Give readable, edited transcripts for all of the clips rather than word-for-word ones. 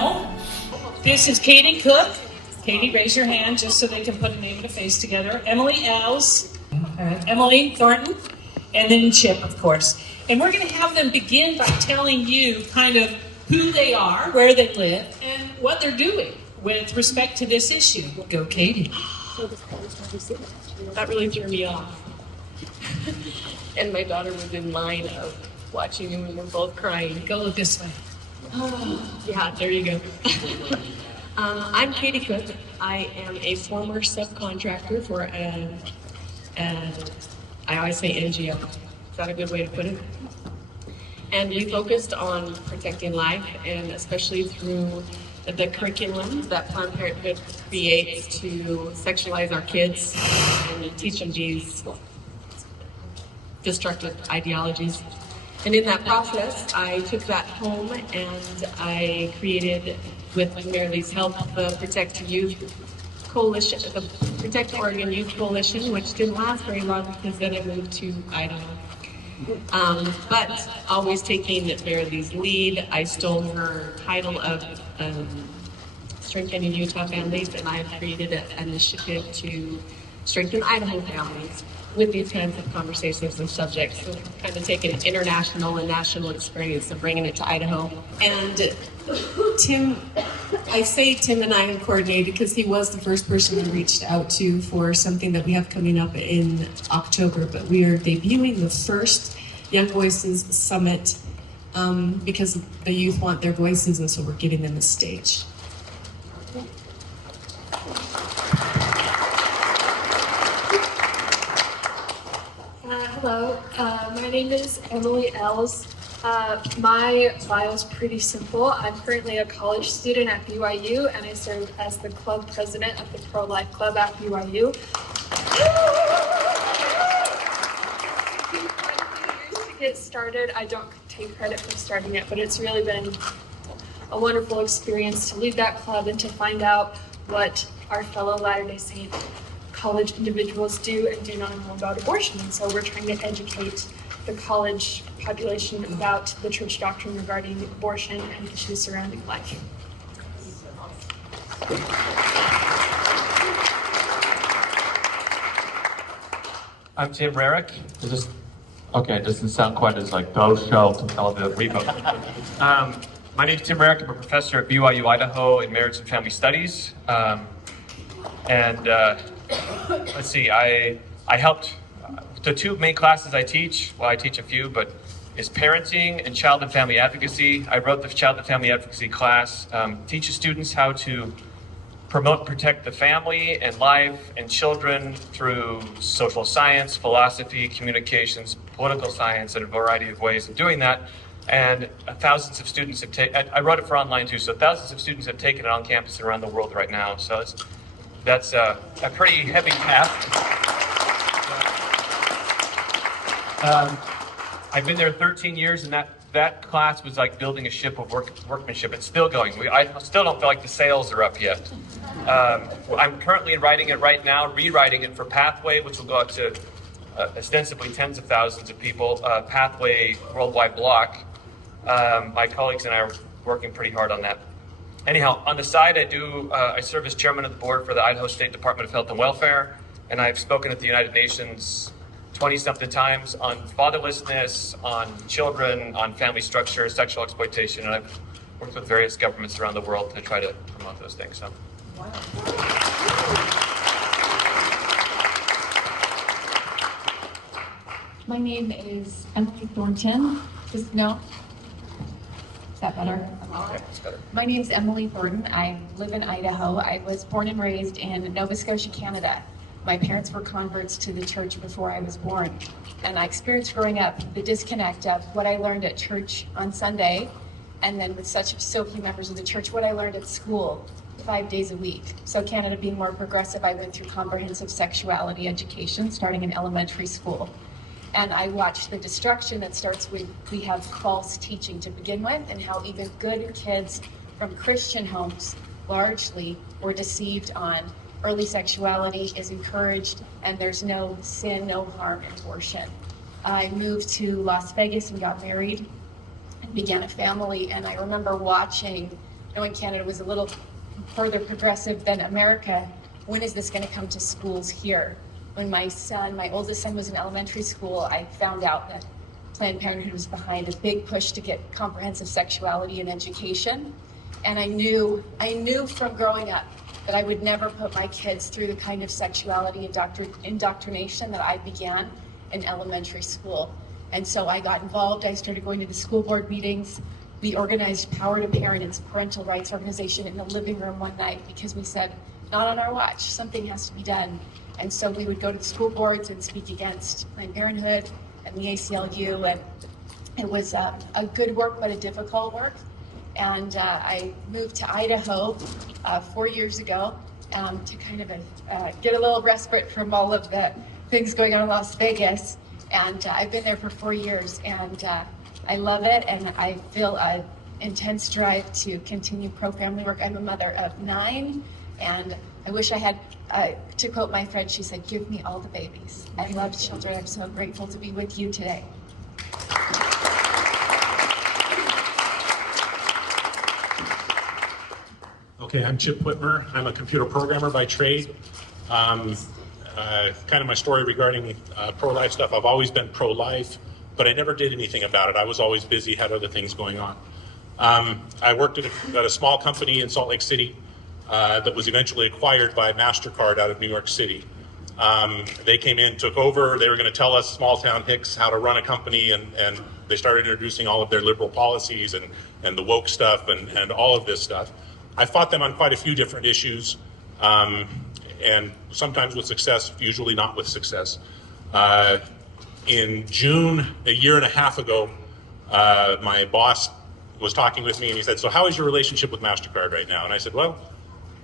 Now, this is Katie Cook. Katie, raise your hand just so they can put a name and a face together. Emily Ells, Emily Thornton, and then Chip, of course. And we're going to have them begin by telling you kind of who they are, where they live, and what they're doing with respect to this issue. Go, Katie. That really threw me off. And my daughter was in line of watching them and we're both crying. Go look this way. Yeah, there you go. I'm Katie Cook. I am a former subcontractor for I always say NGO. Is that a good way to put it? And we focused on protecting life, and especially through the curriculum that Planned Parenthood creates to sexualize our kids and teach them these destructive ideologies. And in that process, I took that home and I created, with Mayor Lee's help, the Protect Youth Coalition, the Protect Oregon Youth Coalition, which didn't last very long because then I moved to Idaho. But always taking Mayor Lee's lead, I stole her title of Strengthening Utah Families, and I've created an initiative to strengthen Idaho families with these kinds of conversations and subjects. So kind of taking an international and national experience and bringing it to Idaho. And Tim, I say Tim and I coordinated because he was the first person we reached out to for something that we have coming up in October, but we are debuting the first Young Voices Summit because the youth want their voices, and so we're giving them a stage. Hello, my name is Emily Ells. My bio is pretty simple. I'm currently a college student at BYU, and I serve as the club president of the Pro-Life Club at BYU. To get started, I don't take credit for starting it, but it's really been a wonderful experience to lead that club and to find out what our fellow Latter-day Saint college individuals do and do not know about abortion. And so we're trying to educate the college population about the church doctrine regarding abortion and issues surrounding life. I'm Tim Rarick. Okay, it doesn't sound quite as like thou shalt tell the repo. My name is Tim Rarick. I'm a professor at BYU Idaho in Marriage and Family Studies. Let's see, I helped, the two main classes I teach, well, I teach a few, but is parenting and child and family advocacy. I wrote the child and family advocacy class, teaches students how to promote and protect the family and life and children through social science, philosophy, communications, political science, and a variety of ways of doing that. And thousands of students have taken, I wrote it for online too, so thousands of students have taken it on campus and around the world right now. So that's a pretty heavy task. I've been there 13 years, and that class was like building a ship of workmanship. It's still going. I still don't feel like the sails are up yet. I'm currently writing it right now, rewriting it for Pathway, which will go out to ostensibly tens of thousands of people. Pathway worldwide block. My colleagues and I are working pretty hard on that. Anyhow, on the side, I serve as chairman of the board for the Idaho State Department of Health and Welfare, and I've spoken at the United Nations 20-something times on fatherlessness, on children, on family structure, sexual exploitation, and I've worked with various governments around the world to try to promote those things. So. Wow. My name is Emily Thornton. No? Is that better? Okay, that's better. My name is Emily Thornton. I live in Idaho. I was born and raised in Nova Scotia, Canada. My parents were converts to the church before I was born. And I experienced growing up the disconnect of what I learned at church on Sunday, and then with so few members of the church, what I learned at school 5 days a week. So Canada being more progressive, I went through comprehensive sexuality education starting in elementary school. And I watched the destruction that starts with, we have false teaching to begin with, and how even good kids from Christian homes largely were deceived on early sexuality is encouraged, and there's no sin, no harm in abortion. I moved to Las Vegas and got married and began a family, and I remember watching knowing Canada was a little further progressive than America, when is this going to come to schools here? When my oldest son was in elementary school, I found out that Planned Parenthood was behind a big push to get comprehensive sexuality in education. And I knew from growing up that I would never put my kids through the kind of sexuality indoctrination that I began in elementary school. And so I got involved. I started going to the school board meetings. We organized Power to Parent, it's a parental rights organization, in the living room one night because we said, not on our watch, something has to be done. And so we would go to the school boards and speak against Planned Parenthood and the ACLU, and it was a good work, but a difficult work. And I moved to Idaho 4 years ago to kind of get a little respite from all of the things going on in Las Vegas. And I've been there for 4 years, and I love it, and I feel an intense drive to continue pro-family work. I'm a mother of 9, and I wish I had, to quote my friend, she said, "Give me all the babies." I love children. I'm so grateful to be with you today. Okay, I'm Chip Whitmer. I'm a computer programmer by trade. Kind of my story regarding pro-life stuff. I've always been pro-life, but I never did anything about it. I was always busy, had other things going on. I worked at a small company in Salt Lake City that was eventually acquired by MasterCard out of New York City. They came in, took over. They were going to tell us small town hicks how to run a company, and they started introducing all of their liberal policies and the woke stuff and all of this stuff. I fought them on quite a few different issues, and sometimes with success, usually not with success. In June, a year and a half ago, my boss was talking with me and he said, "So how is your relationship with MasterCard right now?" And I said, "Well,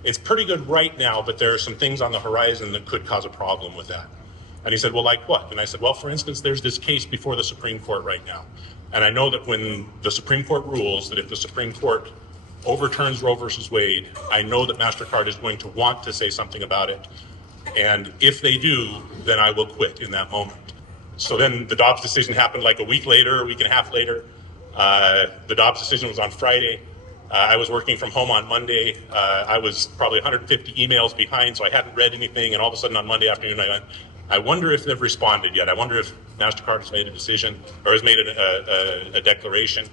it's pretty good right now, but there are some things on the horizon that could cause a problem with that." And he said, "Well, like what?" And I said, "Well, for instance, there's this case before the Supreme Court right now. And I know that when the Supreme Court rules that if the Supreme Court overturns Roe versus Wade, I know that MasterCard is going to want to say something about it. And if they do, then I will quit in that moment." So then the Dobbs decision happened like a week later, a week and a half later. The Dobbs decision was on Friday. I was working from home on Monday. I was probably 150 emails behind, so I hadn't read anything. And all of a sudden on Monday afternoon, I went, I wonder if they've responded yet. I wonder if MasterCard has made a decision or has made a declaration.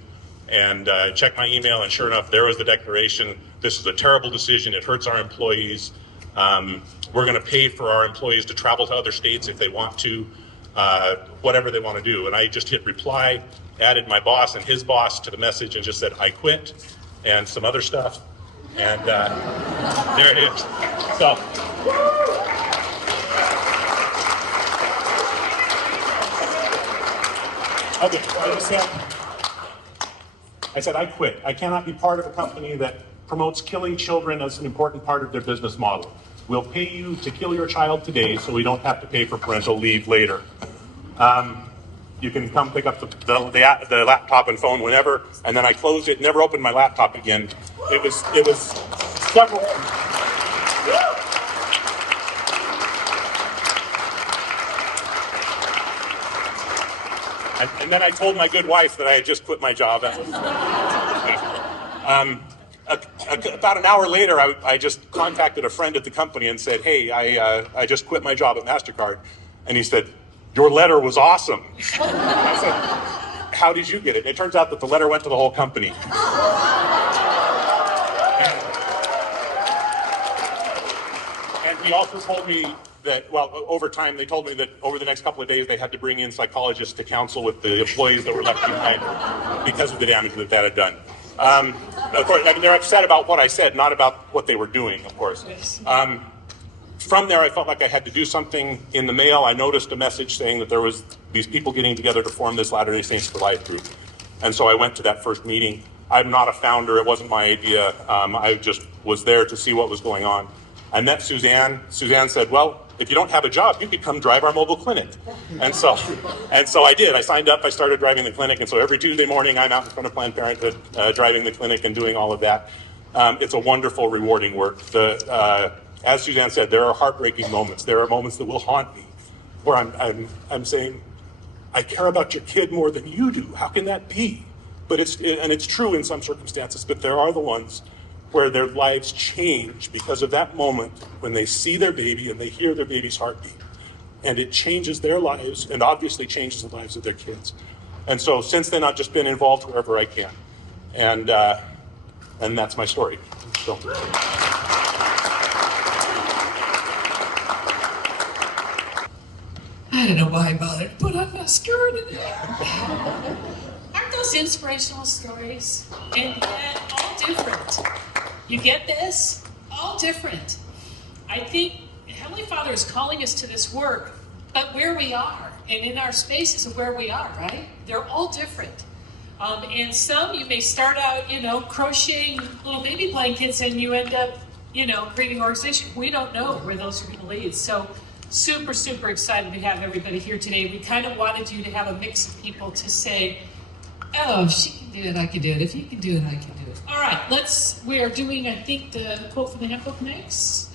And checked my email, and sure enough, there was the declaration. This is a terrible decision. It hurts our employees. We're going to pay for our employees to travel to other states if they want to, whatever they want to do. And I just hit reply, added my boss and his boss to the message, and just said, "I quit," and some other stuff. And there it is. So. Okay, so I said, "I quit. I cannot be part of a company that promotes killing children as an important part of their business model. We'll pay you to kill your child today so we don't have to pay for parental leave later. You can come pick up the laptop and phone whenever." And then I closed it, never opened my laptop again. It was several. And then I told my good wife that I had just quit my job. About an hour later, I just contacted a friend at the company and said, "Hey, I just quit my job at MasterCard." And he said, "Your letter was awesome." I said, "How did you get it?" It turns out that the letter went to the whole company. And he also told me that, well, over time, they told me that over the next couple of days, they had to bring in psychologists to counsel with the employees that were left behind because of the damage that had done. Of course, I mean, they're upset about what I said, not about what they were doing, of course. From there, I felt like I had to do something. In the mail, I noticed a message saying that there was these people getting together to form this Latter-day Saints for Life group. And so I went to that first meeting. I'm not a founder. It wasn't my idea. I just was there to see what was going on. I met Suzanne. Suzanne said, "Well, if you don't have a job, you could come drive our mobile clinic." And so I did. I signed up. I started driving the clinic. And so every Tuesday morning, I'm out in front of Planned Parenthood, driving the clinic and doing all of that. It's a wonderful, rewarding work. As Suzanne said, there are heartbreaking moments. There are moments that will haunt me, where I'm saying, "I care about your kid more than you do. How can that be?" But it's true in some circumstances. But there are the ones where their lives change because of that moment when they see their baby and they hear their baby's heartbeat. And it changes their lives and obviously changes the lives of their kids. And so since then, I've just been involved wherever I can. And that's my story. So. I don't know why I bothered to put on mascara today. Aren't those inspirational stories? And yet, all different. You get this? All different. I think Heavenly Father is calling us to this work, but where we are, and in our spaces of where we are, right? They're all different. And some, you may start out, crocheting little baby blankets, and you end up, creating an organization. We don't know where those are going to lead. So super, super excited to have everybody here today. We kind of wanted you to have a mix of people to say, oh, if she can do it, I can do it. If you can do it, I can do it. All right, we are doing, I think, the quote from the handbook next.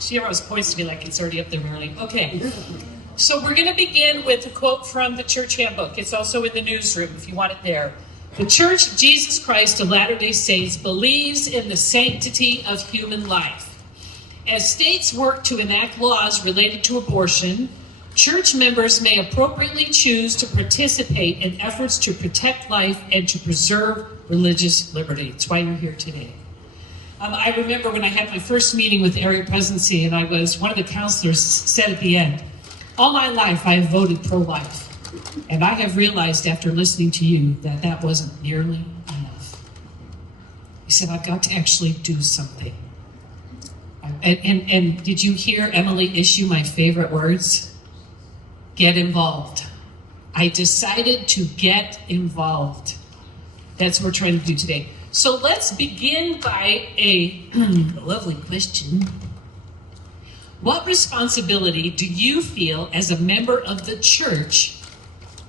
She always points to me like it's already up there, Marilyn. Okay, so we're going to begin with a quote from the church handbook. It's also in the newsroom if you want it there. The Church of Jesus Christ of Latter-day Saints believes in the sanctity of human life. As states work to enact laws related to abortion, church members may appropriately choose to participate in efforts to protect life and to preserve religious liberty. That's why you're here today. I remember when I had my first meeting with the area presidency, and one of the counselors said at the end, all my life I have voted pro-life. And I have realized after listening to you that that wasn't nearly enough. He said, I've got to actually do something. And did you hear Emily issue my favorite words? Get involved. I decided to get involved. That's what we're trying to do today. So let's begin by a lovely question. What responsibility do you feel as a member of the church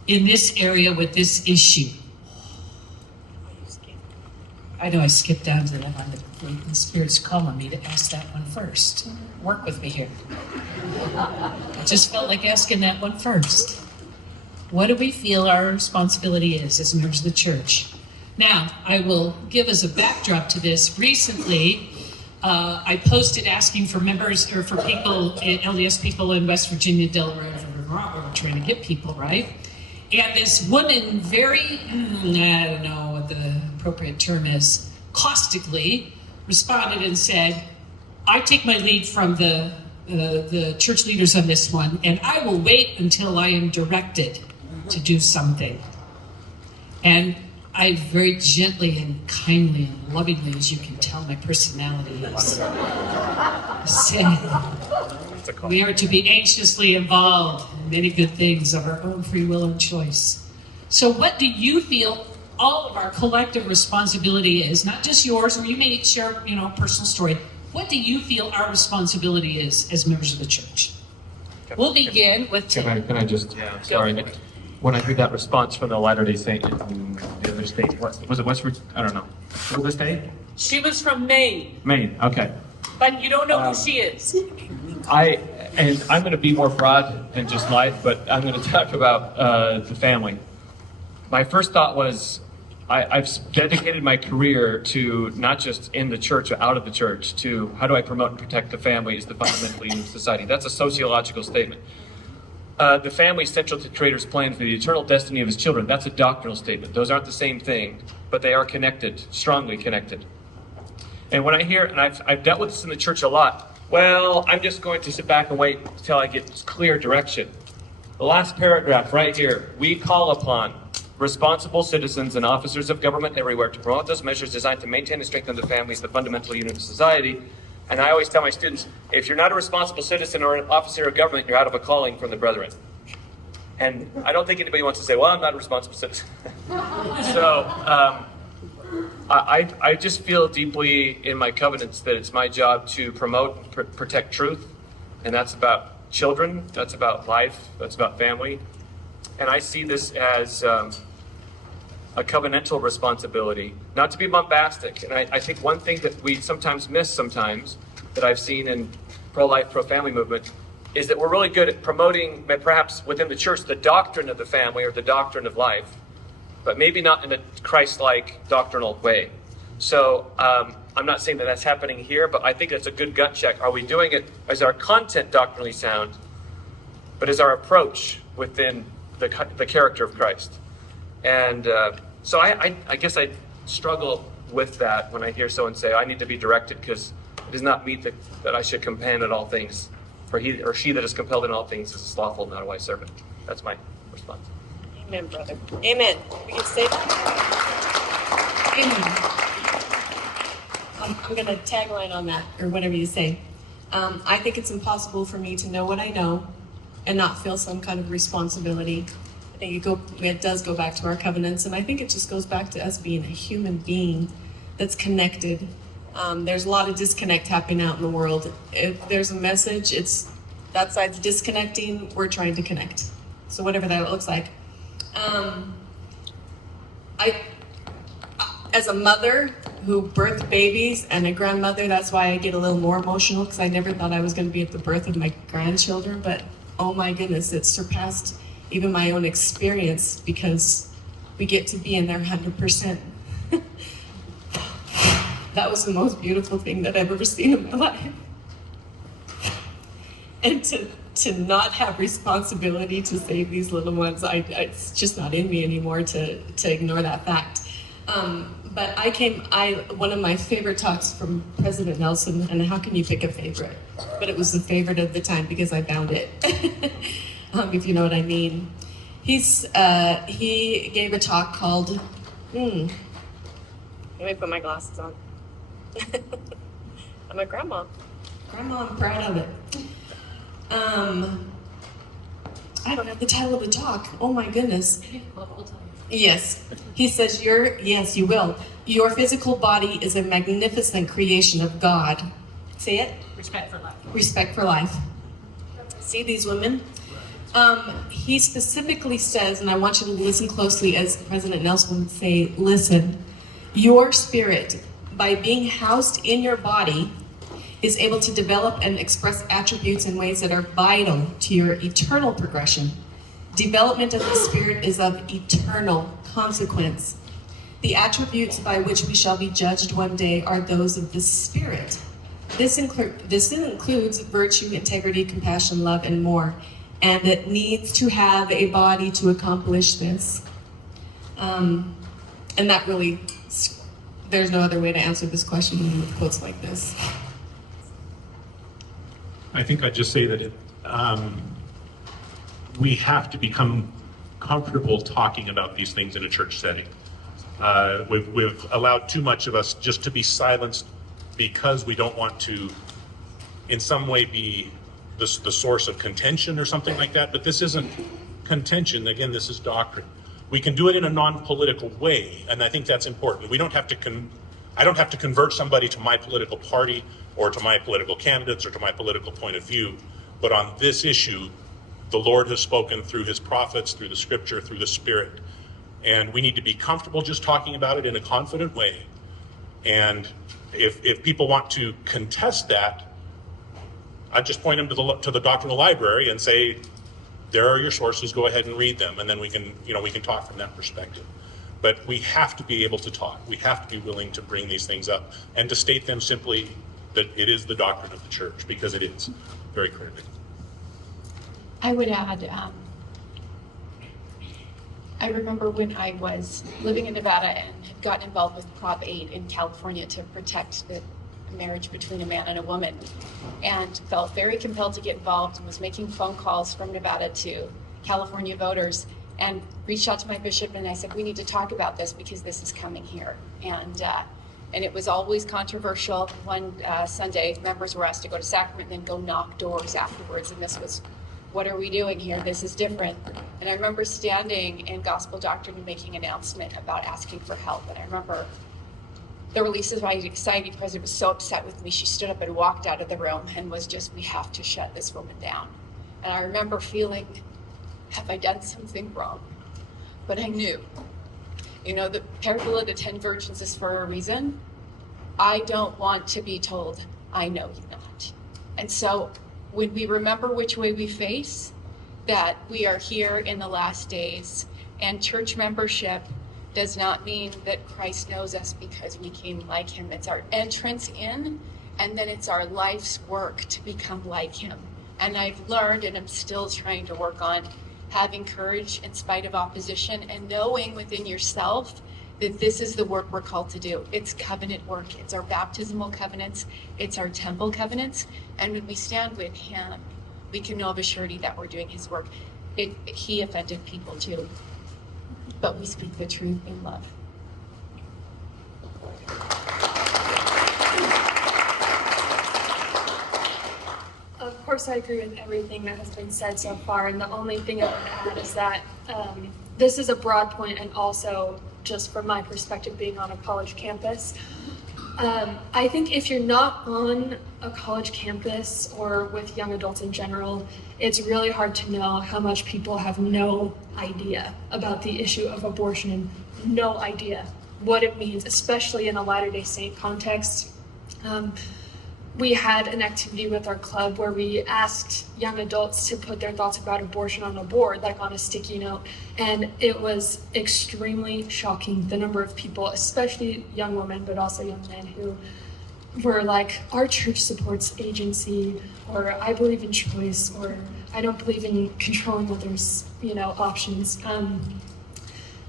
in this area with this issue? I know I skipped down to that one. The Spirit's calling me to ask that one first. Work with me here. I just felt like asking that one first. What do we feel our responsibility is as members of the church? Now, I will give us a backdrop to this. Recently, I posted asking for members or for people, LDS people in West Virginia, Delaware, and Vermont, where we're trying to get people, right? And this woman very, I don't know what the appropriate term is, caustically responded and said, I take my lead from the church leaders on this one, and I will wait until I am directed to do something. And I very gently and kindly and lovingly, as you can tell my personality is, said, we are to be anxiously involved in many good things of our own free will and choice. So what do you feel all of our collective responsibility is? Not just yours, or you may share, a personal story. What do you feel our responsibility is as members of the church? We'll begin with Tim. Can I just, sorry. When I heard that response from the Latter-day Saint in the other state, was it West Virginia? I don't know. What was the state? She was from Maine. Maine, okay. But you don't know who she is. I'm going to be more broad than just life, but I'm going to talk about the family. My first thought was, I've dedicated my career to not just in the church or out of the church, to how do I promote and protect the family as the fundamental unit of society. That's a sociological statement. The family is central to Creator's plan for the eternal destiny of his children. That's a doctrinal statement. Those aren't the same thing, but they are connected, strongly connected. And when I hear, and I've dealt with this in the church a lot, well, I'm just going to sit back and wait until I get clear direction. The last paragraph right here, we call upon responsible citizens and officers of government everywhere to promote those measures designed to maintain and strengthen the family as the fundamental unit of society. And I always tell my students, if you're not a responsible citizen or an officer of government, you're out of a calling from the brethren. And I don't think anybody wants to say, well, I'm not a responsible citizen. So I just feel deeply in my covenants that it's my job to promote and protect truth. And that's about children, that's about life, that's about family. And I see this as a covenantal responsibility, not to be bombastic. And I think one thing that we sometimes miss that I've seen in pro-life, pro-family movement, is that we're really good at promoting, perhaps within the church, the doctrine of the family or the doctrine of life, but maybe not in a Christ-like doctrinal way. So I'm not saying that that's happening here, but I think that's a good gut check. Are we doing it? Is our content doctrinally sound? But is our approach within the character of Christ? And so I guess I struggle with that when I hear someone say, I need to be directed because it does not meet that I should command in all things. For he or she that is compelled in all things is slothful, not a wise servant. That's my response. Amen, brother. Amen. We can say that. I'm going to tagline on that, or whatever you say. I think it's impossible for me to know what I know and not feel some kind of responsibility. I think it does go back to our covenants, and I think it just goes back to us being a human being that's connected. There's a lot of disconnect happening out in the world. If there's a message, it's that side's disconnecting, we're trying to connect. So whatever that looks like. As a mother who birthed babies and a grandmother, that's why I get a little more emotional, because I never thought I was going to be at the birth of my grandchildren, but oh my goodness, it surpassed even my own experience because we get to be in there 100%. That was the most beautiful thing that I've ever seen in my life. And to not have responsibility to save these little ones, it's just not in me anymore to ignore that fact. But one of my favorite talks from President Nelson, and how can you pick a favorite? But it was the favorite of the time because I found it, if you know what I mean. He gave a talk called, Let me put my glasses on. I'm a grandma. Grandma, I'm proud of it. I don't have the title of the talk. Oh my goodness. Yes. He says, yes, you will. Your physical body is a magnificent creation of God. Say it? Respect for life. Respect for life. See these women? He specifically says, and I want you to listen closely as President Nelson would say, listen, your spirit, by being housed in your body, is able to develop and express attributes in ways that are vital to your eternal progression. Development of the spirit is of eternal consequence. The attributes by which we shall be judged one day are those of the spirit. This includes virtue, integrity, compassion, love, and more. And it needs to have a body to accomplish this. And that really, there's no other way to answer this question than with quotes like this. I think I'd just say that we have to become comfortable talking about these things in a church setting. We've allowed too much of us just to be silenced because we don't want to, in some way, be the source of contention or something like that. But this isn't contention. Again, this is doctrine. We can do it in a non-political way, and I think that's important. We don't have to I don't have to convert somebody to my political party or to my political candidates or to my political point of view. But on this issue, the Lord has spoken through his prophets, through the scripture, through the Spirit. And we need to be comfortable just talking about it in a confident way. And if people want to contest that, I just point them to the doctrinal library and say, there are your sources, go ahead and read them. And then we can talk from that perspective. But we have to be able to talk. We have to be willing to bring these things up and to state them simply that it is the doctrine of the church, because it is very critical. I would add, I remember when I was living in Nevada and had gotten involved with Prop 8 in California to protect the marriage between a man and a woman, and felt very compelled to get involved and was making phone calls from Nevada to California voters and reached out to my bishop and I said, we need to talk about this because this is coming here. And it was always controversial. One Sunday, members were asked to go to sacrament and then go knock doors afterwards, and this was, what are we doing here? This is different. And I remember standing in Gospel Doctrine and making an announcement about asking for help. And I remember the releases, my exciting president was so upset with me. She stood up and walked out of the room and was just, we have to shut this woman down. And I remember feeling, have I done something wrong? But I knew, the parable of the 10 virgins is for a reason. I don't want to be told, I know you not. And so when we remember which way we face, that we are here in the last days, and church membership does not mean that Christ knows us because we came like him. It's our entrance in, and then it's our life's work to become like him. And I've learned, and I'm still trying to work on, having courage in spite of opposition and knowing within yourself that this is the work we're called to do. It's covenant work. It's our baptismal covenants. It's our temple covenants. And when we stand with him, we can know of a surety that we're doing his work. He offended people too, but we speak the truth in love. Of course, I agree with everything that has been said so far, and the only thing I want to add is that this is a broad point, and also just from my perspective being on a college campus, I think if you're not on a college campus or with young adults in general, it's really hard to know how much people have no idea about the issue of abortion, and no idea what it means, especially in a Latter-day Saint context. We had an activity with our club where we asked young adults to put their thoughts about abortion on a board, like on a sticky note. And it was extremely shocking, the number of people, especially young women, but also young men, who were like, our church supports agency, or I believe in choice, or I don't believe in controlling others, options.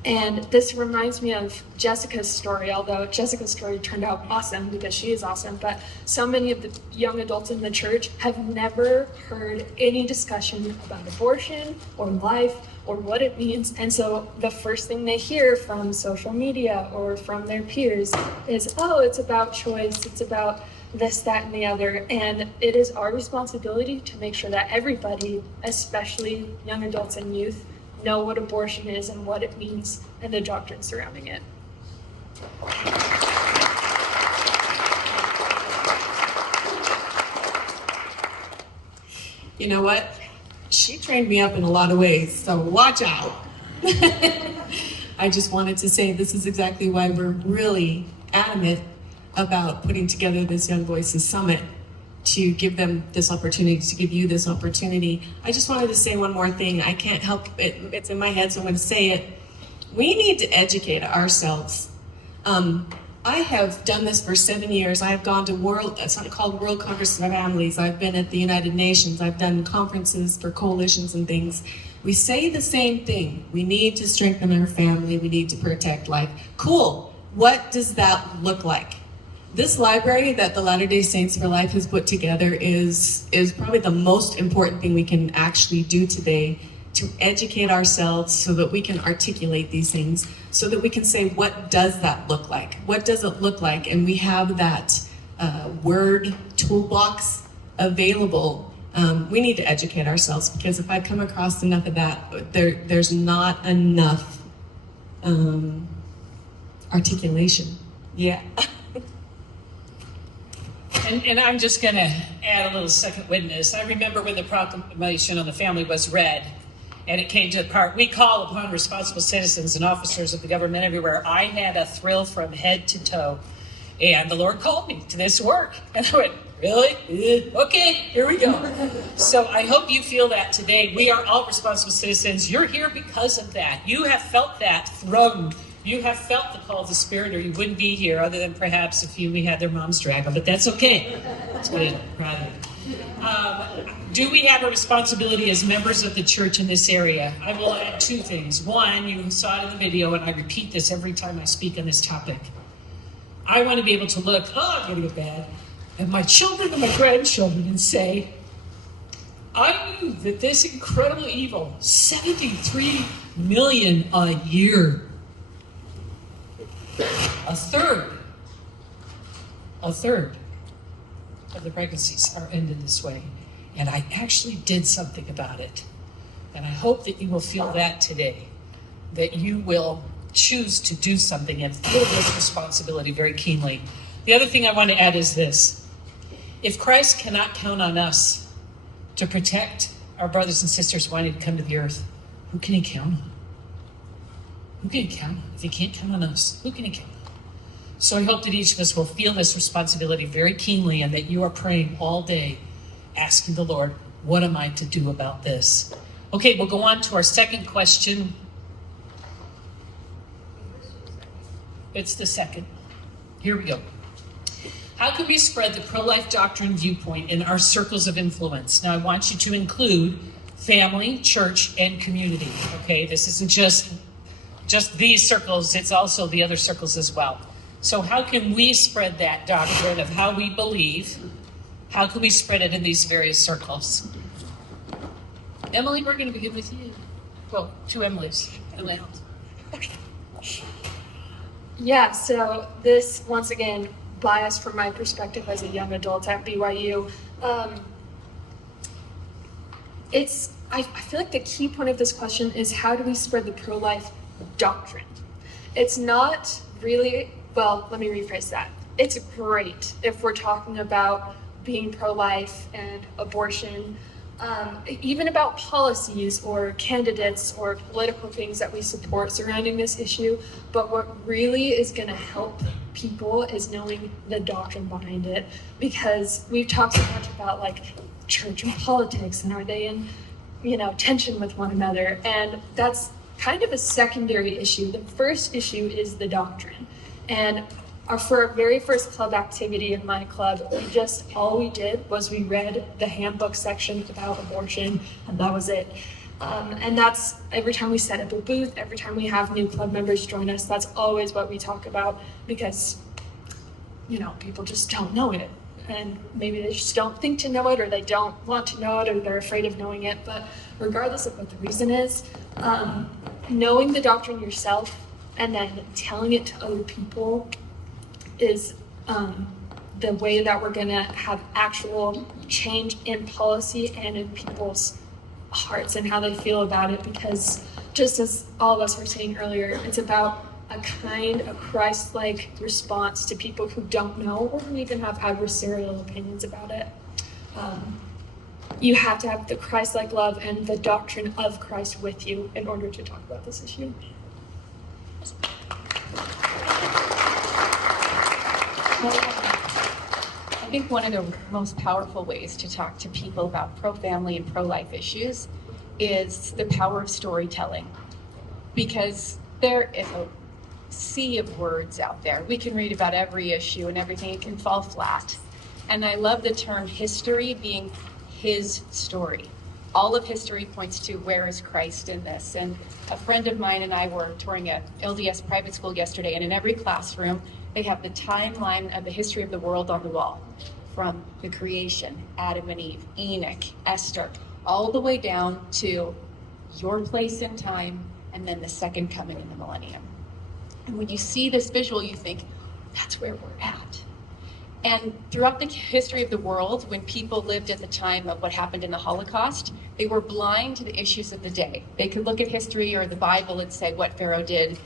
And this reminds me of Jessica's story, although Jessica's story turned out awesome because she is awesome, but so many of the young adults in the church have never heard any discussion about abortion or life or what it means. And so the first thing they hear from social media or from their peers is, oh, it's about choice, it's about this, that, and the other. And it is our responsibility to make sure that everybody, especially young adults and youth, know what abortion is and what it means and the doctrine surrounding it. You know what? She trained me up in a lot of ways, so watch out. I just wanted to say this is exactly why we're really adamant about putting together this Young Voices Summit, to give them this opportunity, to give you this opportunity. I just wanted to say one more thing. I can't help it. It's in my head, so I'm going to say it. We need to educate ourselves. I have done this for 7 years. I have gone to something called World Congress of Families. I've been at the United Nations. I've done conferences for coalitions and things. We say the same thing. We need to strengthen our family. We need to protect life. Cool. What does that look like? This library that the Latter-day Saints for Life has put together is probably the most important thing we can actually do today to educate ourselves so that we can articulate these things, so that we can say, what does that look like? What does it look like? And we have that word toolbox available. We need to educate ourselves, because if I come across enough of that, there's not enough articulation. Yeah. And I'm just going to add a little second witness. I remember when the proclamation on the family was read, and it came to the part, we call upon responsible citizens and officers of the government everywhere. I had a thrill from head to toe. And the Lord called me to this work. And I went, really? Okay, here we go. So I hope you feel that today. We are all responsible citizens. You're here because of that. You have felt that throne. You have felt the call of the Spirit, or you wouldn't be here, other than perhaps a few we had their moms drag them, but that's okay. That's good. I'm proud of you. Do we have a responsibility as members of the church in this area? I will add two things. One, you saw it in the video, and I repeat this every time I speak on this topic. I want to be able to look, I'm going to get bad, at my children and my grandchildren and say, I knew that this incredible evil, 73 million a year, a third of the pregnancies are ended this way. And I actually did something about it. And I hope that you will feel that today, that you will choose to do something and feel this responsibility very keenly. The other thing I want to add is this. If Christ cannot count on us to protect our brothers and sisters wanting to come to the earth, who can he count on? Who can he count on? If he can't count on us, who can he count on? So I hope that each of us will feel this responsibility very keenly, and that you are praying all day, asking the Lord, what am I to do about this? Okay, we'll go on to our second question. It's the second. Here we go. How can we spread the pro-life doctrine viewpoint in our circles of influence? Now, I want you to include family, church, and community. Okay, this isn't just these circles, it's also the other circles as well. So how can we spread that doctrine of how we believe? How can we spread it in these various circles? Emily, we're going to begin with you. Well, two Emilys. Emily. Yeah, so this, once again, biased from my perspective as a young adult at BYU. I feel like the key point of this question is how do we spread the pro-life doctrine? It's not really, well, let me rephrase that. It's great if we're talking about being pro-life and abortion, even about policies or candidates or political things that we support surrounding this issue. But what really is going to help people is knowing the doctrine behind it, because we've talked so much about like church and politics and are they in, tension with one another, and that's kind of a secondary issue. The first issue is the doctrine. And for our very first club activity in my club, all we did was we read the handbook section about abortion, and that was it. And that's every time we set up a booth, every time we have new club members join us, that's always what we talk about, because, people just don't know it. And maybe they just don't think to know it, or they don't want to know it, or they're afraid of knowing it. But regardless of what the reason is, knowing the doctrine yourself and then telling it to other people is the way that we're going to have actual change in policy and in people's hearts and how they feel about it. Because just as all of us were saying earlier, it's about a Christ-like response to people who don't know or who even have adversarial opinions about it. You have to have the Christ-like love and the doctrine of Christ with you in order to talk about this issue. I think one of the most powerful ways to talk to people about pro-family and pro-life issues is the power of storytelling, because there is a sea of words out there. We can read about every issue and everything, it can fall flat. And I love the term history being his story. All of history points to where is Christ in this. And a friend of mine and I were touring a LDS private school yesterday, and in every classroom, they have the timeline of the history of the world on the wall, from the creation, Adam and Eve, Enoch, Esther, all the way down to your place in time, and then the second coming in the millennium. And when you see this visual, you think, that's where we're at. And throughout the history of the world, when people lived at the time of what happened in the Holocaust, they were blind to the issues of the day. They could look at history or the Bible and say what Pharaoh did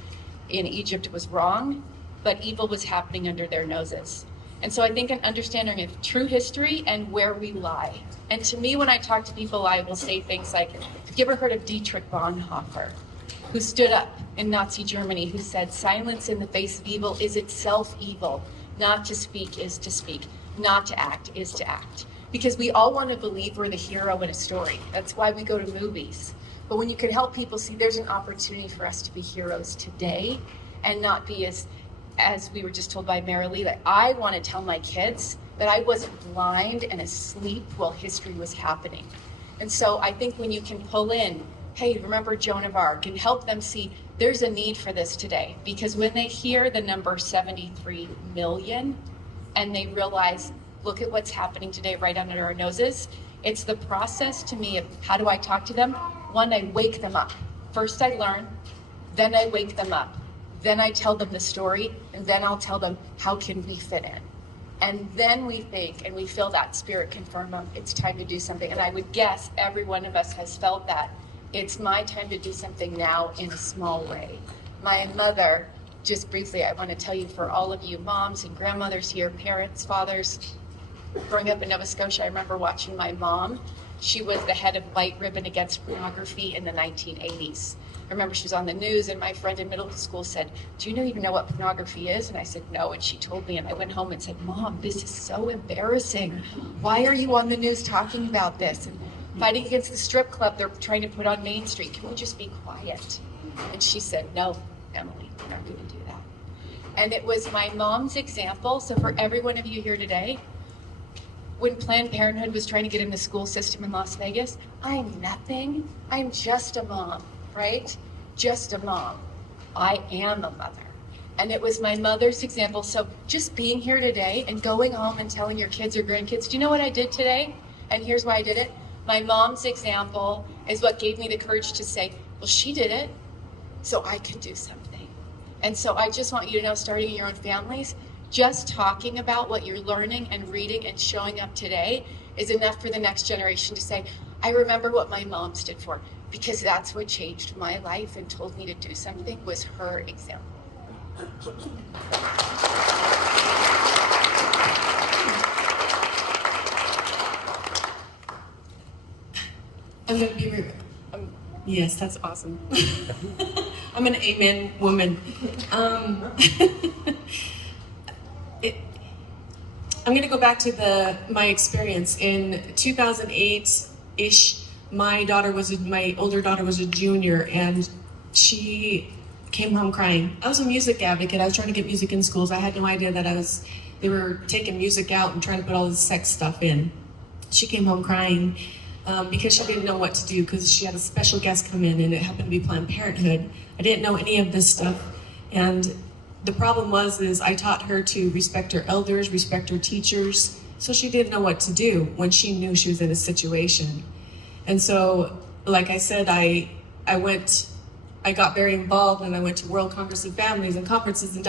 in Egypt was wrong, but evil was happening under their noses. And so I think an understanding of true history and where we lie. And to me, when I talk to people, I will say things like, have you ever heard of Dietrich Bonhoeffer, who stood up in Nazi Germany, who said, silence in the face of evil is itself evil. Not to speak is to speak. Not to act is to act. Because we all want to believe we're the hero in a story. That's why we go to movies. But when you can help people see there's an opportunity for us to be heroes today and not be as we were just told by Marilee, that I want to tell my kids that I wasn't blind and asleep while history was happening. And so I think when you can pull in, hey, remember Joan of Arc, and help them see there's a need for this today. Because when they hear the number 73 million and they realize, look at what's happening today right under our noses, it's the process to me of how do I talk to them? One, I wake them up. First I learn, then I wake them up. Then I tell them the story, and then I'll tell them how can we fit in. And then we think, and we feel that spirit confirm them, it's time to do something. And I would guess every one of us has felt that. It's my time to do something now in a small way. My mother, just briefly, I want to tell you, for all of you moms and grandmothers here, parents, fathers, growing up in Nova Scotia, I remember watching my mom. She was the head of White Ribbon Against Pornography in the 1980s. I remember she was on the news, and my friend in middle school said, do you even know what pornography is? And I said, no. And she told me, and I went home and said, Mom, this is so embarrassing. Why are you on the news talking about this? And fighting against the strip club they're trying to put on Main Street. Can we just be quiet? And she said, no, Emily, we're not going to do that. And it was my mom's example. So for every one of you here today, when Planned Parenthood was trying to get in the school system in Las Vegas, I'm nothing. I'm just a mom, right? Just a mom. I am a mother. And it was my mother's example. So just being here today and going home and telling your kids or grandkids, do you know what I did today? And here's why I did it. My mom's example is what gave me the courage to say, well, she did it, so I can do something. And so I just want you to know, starting in your own families, just talking about what you're learning and reading and showing up today is enough for the next generation to say, I remember what my mom stood for, because that's what changed my life and told me to do something, was her example. I'm gonna be yes, that's awesome. I'm an amen woman. I'm gonna go back to my experience in 2008-ish. My older daughter was a junior, and she came home crying. I was a music advocate. I was trying to get music in schools. I had no idea that they were taking music out and trying to put all this sex stuff in. She came home crying because she didn't know what to do, because she had a special guest come in and it happened to be Planned Parenthood. I didn't know any of this stuff. And the problem is I taught her to respect her elders, respect her teachers. So she didn't know what to do when she knew she was in a situation. And so, like I said, I got very involved, and I went to World Congress of Families and conferences and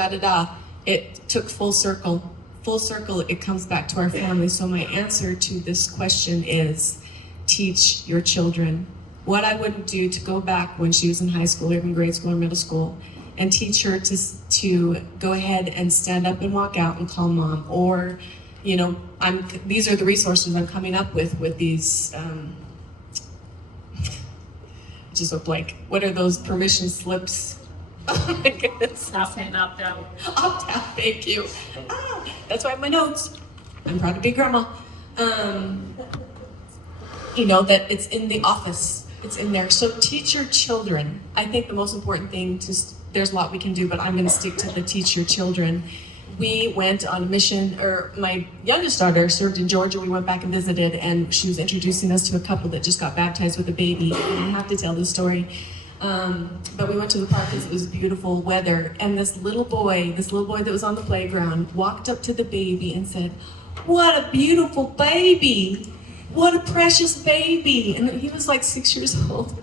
It took full circle. Full circle, it comes back to our family. So my answer to this question is, teach your children. What I wouldn't do to go back when she was in high school or even grade school or middle school and teach her to go ahead and stand up and walk out and call mom. Or, these are the resources I'm coming up with these, just look like, what are those permission slips? Oh my goodness. Opt in, opt out. Opt out, thank you. That's why I have my notes. I'm proud to be grandma. That it's in the office. It's in there. So teach your children. I think the most important thing, there's a lot we can do, but I'm going to stick to the teach your children. We went on a mission, or my youngest daughter served in Georgia. We went back and visited, and she was introducing us to a couple that just got baptized with a baby. And I have to tell this story. But we went to the park because it was beautiful weather. And this little boy that was on the playground walked up to the baby and said, "What a beautiful baby. What a precious baby." And he was like 6 years old.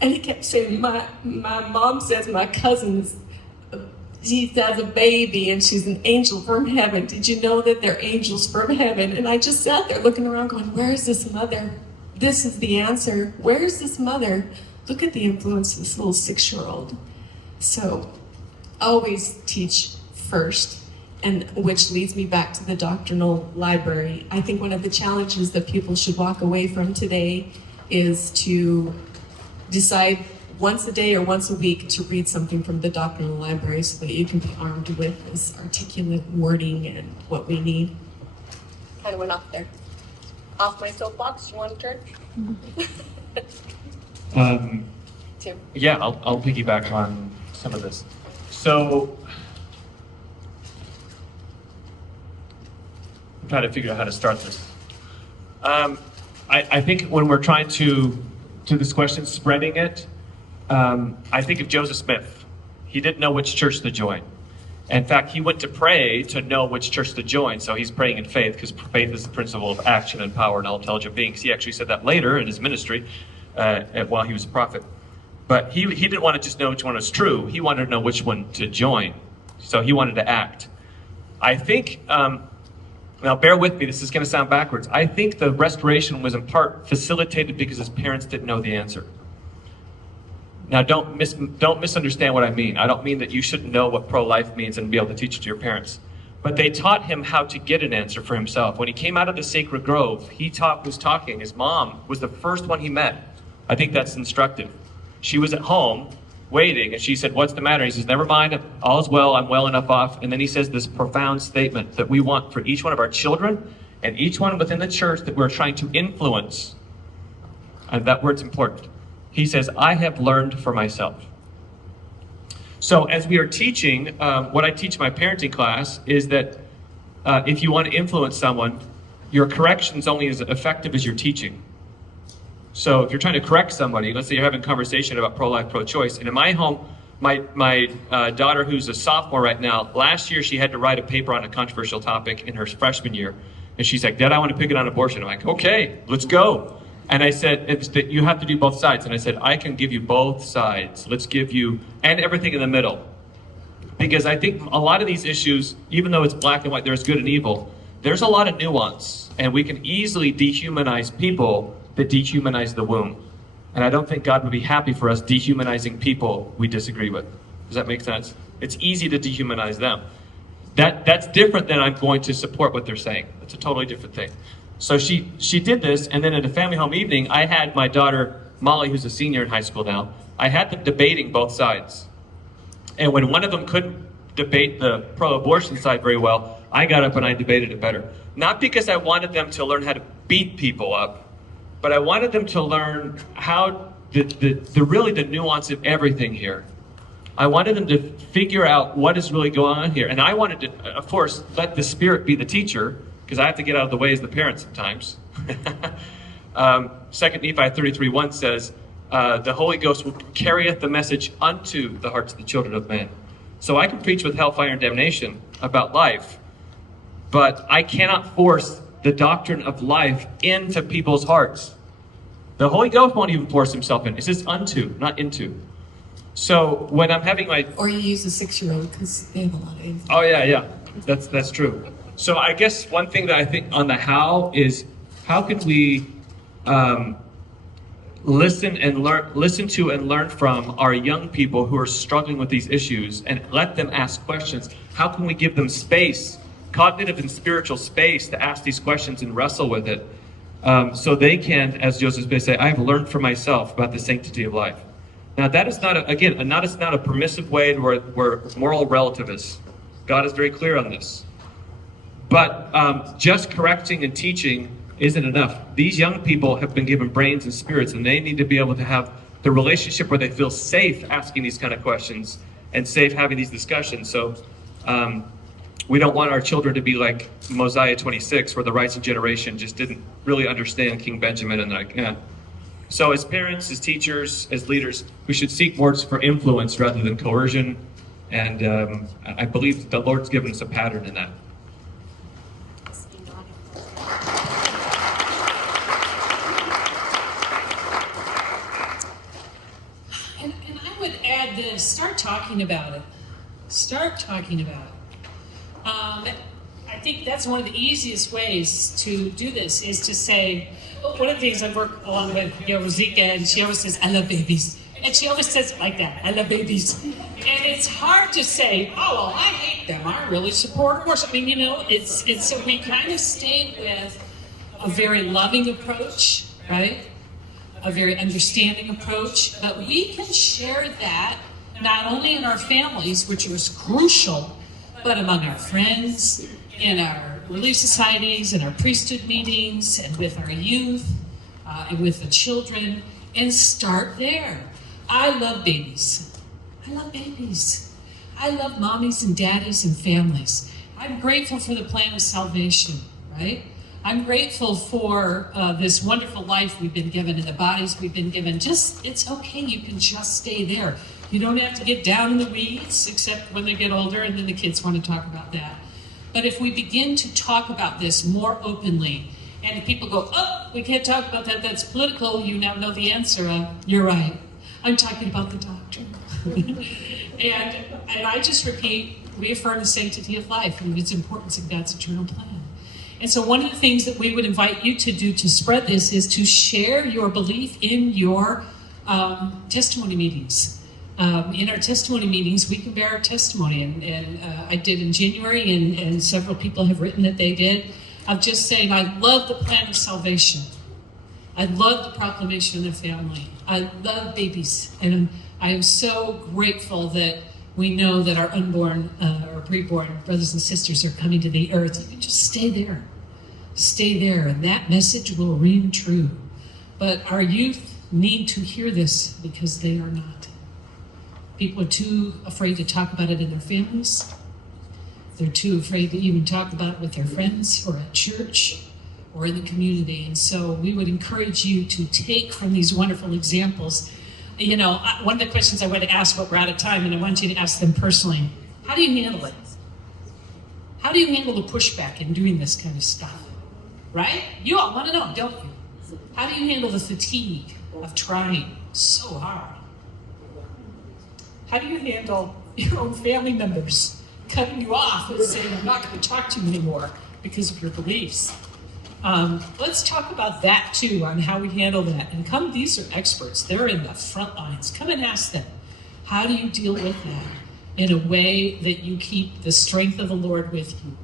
And he kept saying, my mom says my cousin's, she has a baby and she's an angel from heaven. Did you know that they're angels from heaven? And I just sat there looking around going, where is this mother? This is the answer. Where is this mother? Look at the influence of this little 6-year-old. So always teach first, and which leads me back to the doctrinal library. I think one of the challenges that people should walk away from today is to decide once a day or once a week to read something from the doctrinal library so that you can be armed with this articulate wording and what we need. Kind of went off there. Off my soapbox, you want to turn? Tim. Yeah, I'll piggyback on some of this. So, I'm trying to figure out how to start this. I think when we're trying to this question, spreading it, I think of Joseph Smith. He didn't know which church to join. In fact, he went to pray to know which church to join. So he's praying in faith, because faith is the principle of action and power in all intelligent beings. He actually said that later in his ministry while he was a prophet. But he didn't want to just know which one was true. He wanted to know which one to join. So he wanted to act. I think, now bear with me, this is going to sound backwards. I think the restoration was in part facilitated because his parents didn't know the answer. Now, don't misunderstand what I mean. I don't mean that you shouldn't know what pro-life means and be able to teach it to your parents. But they taught him how to get an answer for himself. When he came out of the sacred grove, was talking. His mom was the first one he met. I think that's instructive. She was at home waiting, and she said, "What's the matter?" He says, "Never mind, all's well, I'm well enough off." And then he says this profound statement that we want for each one of our children and each one within the church that we're trying to influence. And that word's important. He says, I have learned for myself. So as we are teaching, what I teach my parenting class is that if you want to influence someone, your correction is only as effective as your teaching. So if you're trying to correct somebody, let's say you're having a conversation about pro-life, pro-choice, and in my home, my daughter, who's a sophomore right now, last year she had to write a paper on a controversial topic in her freshman year. And she's like, Dad, I want to pick it on abortion. I'm like, okay, let's go. And I said, it's that you have to do both sides. And I said, I can give you both sides. Let's give you, and everything in the middle. Because I think a lot of these issues, even though it's black and white, there's good and evil, there's a lot of nuance. And we can easily dehumanize people that dehumanize the womb. And I don't think God would be happy for us dehumanizing people we disagree with. Does that make sense? It's easy to dehumanize them. That's different than I'm going to support what they're saying. That's a totally different thing. So she did this, and then at a family home evening, I had my daughter, Molly, who's a senior in high school now, I had them debating both sides. And when one of them couldn't debate the pro-abortion side very well, I got up and I debated it better. Not because I wanted them to learn how to beat people up, but I wanted them to learn how really the nuance of everything here. I wanted them to figure out what is really going on here. And I wanted to, of course, let the Spirit be the teacher, because I have to get out of the way as the parent sometimes. 2 Nephi 33:1 says, the Holy Ghost will carrieth the message unto the hearts of the children of men. So I can preach with hellfire and damnation about life, but I cannot force the doctrine of life into people's hearts. The Holy Ghost won't even force himself in. It says unto, not into. So when I'm having my... Or you use a 6-year-old because they have a lot of info. Oh, yeah. That's true. So I guess one thing that I think on the how is, how can we listen to and learn from our young people who are struggling with these issues and let them ask questions? How can we give them space, cognitive and spiritual space, to ask these questions and wrestle with it, so they can, as Joseph Smith say, I have learned for myself about the sanctity of life. Now that is not a permissive way where we're moral relativists. God is very clear on this. But just correcting and teaching isn't enough. These young people have been given brains and spirits, and they need to be able to have the relationship where they feel safe asking these kind of questions and safe having these discussions. So we don't want our children to be like Mosiah 26, where the rising generation just didn't really understand King Benjamin and like, yeah. So as parents, as teachers, as leaders, we should seek words for influence rather than coercion. And I believe the Lord's given us a pattern in that. And I would add this, start talking about it. Start talking about it. I think that's one of the easiest ways to do this, is to say, one of the things I've worked along with Rosika, and she always says, I love babies. And she always says it like that, I love babies. And it's hard to say, oh, well, I hate them, I really support abortion. I mean, it's so we kind of stayed with a very loving approach, right? A very understanding approach, but we can share that not only in our families, which was crucial, but among our friends, in our relief societies, in our priesthood meetings, and with our youth, and with the children, and start there. I love babies. I love babies. I love mommies and daddies and families. I'm grateful for the plan of salvation, right? I'm grateful for this wonderful life we've been given and the bodies we've been given. It's okay, you can just stay there. You don't have to get down in the weeds, except when they get older, and then the kids want to talk about that. But if we begin to talk about this more openly, and people go, oh, we can't talk about that, that's political, you now know the answer. You're right. I'm talking about the doctrine. and I just reaffirm the sanctity of life and its importance in God's eternal plan. And so one of the things that we would invite you to do to spread this is to share your belief in your testimony meetings. In our testimony meetings, we can bear our testimony, and I did in January, and several people have written that they did, of just saying, I love the plan of salvation. I love the proclamation of the family. I love babies, and I am so grateful that we know that our unborn or preborn brothers and sisters are coming to the earth. You can just stay there, and that message will ring true. But our youth need to hear this because they are not. People are too afraid to talk about it in their families. They're too afraid to even talk about it with their friends or at church or in the community. And so we would encourage you to take from these wonderful examples. You know, one of the questions I want to ask, but we're out of time, and I want you to ask them personally. How do you handle it? How do you handle the pushback in doing this kind of stuff? Right? You all want to know, don't you? How do you handle the fatigue of trying so hard? How do you handle your own family members cutting you off and saying, I'm not going to talk to you anymore because of your beliefs? Let's talk about that too, on how we handle that. And come, these are experts. They're in the front lines. Come and ask them, how do you deal with that in a way that you keep the strength of the Lord with you,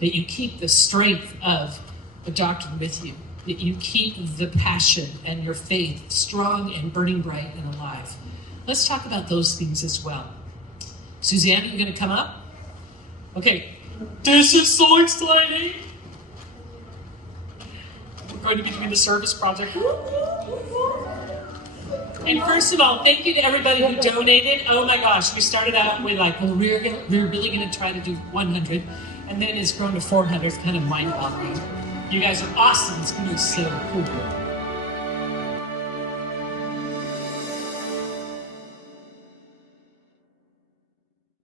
that you keep the strength of the doctrine with you, that you keep the passion and your faith strong and burning bright and alive. Let's talk about those things as well. Suzanne, are you going to come up? Okay, this is so exciting. We're going to be doing the service project. And first of all, thank you to everybody who donated. Oh my gosh, we started out with like, well, we're really going to try to do 100, and then it's grown to 400. It's kind of mind-boggling. You guys are awesome. It's going to be so cool.